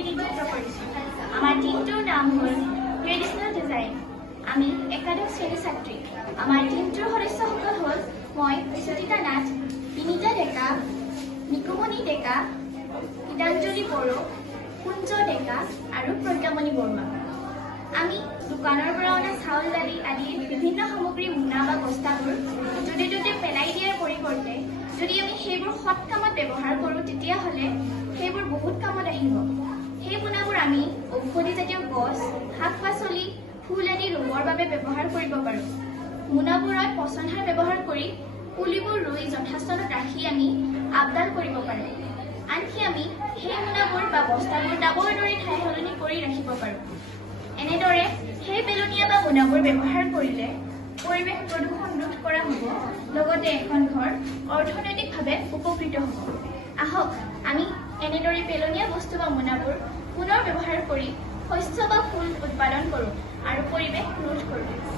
প্ৰতিনিধিত্ব কৰিছোঁ। আমাৰ টিমটোৰ নাম হ'ল ট্ৰেডিশ্যনেল ডিজাইন। আমি একাদশ শ্ৰেণীৰ ছাত্ৰী। আমাৰ টিমটোৰ সদস্যসকল হ'ল মই সজিতা নাথ, বিনীতা ডেকা, নিকুমণি ডেকা, গীতাঞ্জলি বড়ো, কুঞ্জ ডেকা আৰু প্ৰজ্ঞামণি বৰুৱা। আমি দোকানৰ পৰা অনা চাউল দালি আদি বিভিন্ন সামগ্ৰী মোনা বা বস্তাবোৰ য'তে ত'তে পেলাই দিয়াৰ পৰিৱৰ্তে যদি আমি সেইবোৰ সৎ কামত ব্যৱহাৰ কৰোঁ তেতিয়াহ'লে সেইবোৰ বহুত কামত আহিব। সেই মোনাবোৰ আমি ঔষধিজাতীয় গছ, শাক পাচলি, ফুল আদি ৰুবৰ বাবে ব্যৱহাৰ কৰিব পাৰোঁ। মোনাবোৰত পচন সাৰ ব্যৱহাৰ কৰি পুলিবোৰ ৰুই যথাস্থানত ৰাখি আমি আপডাল কৰিব পাৰোঁ। আনকি আমি সেই মোনাবোৰ বা বস্তাবোৰ ডাবৰ দৰে ঠাই সলনি কৰি ৰাখিব পাৰোঁ। এনেদৰে সেই পেলনীয়া বা মোনাবোৰ ব্যৱহাৰ কৰিলে পৰিৱেশ প্ৰদূষণ ৰোধ কৰা হ'ব, লগতে এখন ঘৰ অৰ্থনৈতিকভাৱে উপকৃত হ'ব। আহক আমি এনেদৰে পেলনীয়া বস্তু বা মোনাবোৰ পুনৰ ব্যৱহাৰ কৰি শস্য বা ফুল উৎপাদন কৰোঁ আৰু পৰিৱেশ ৰোধ কৰোঁ।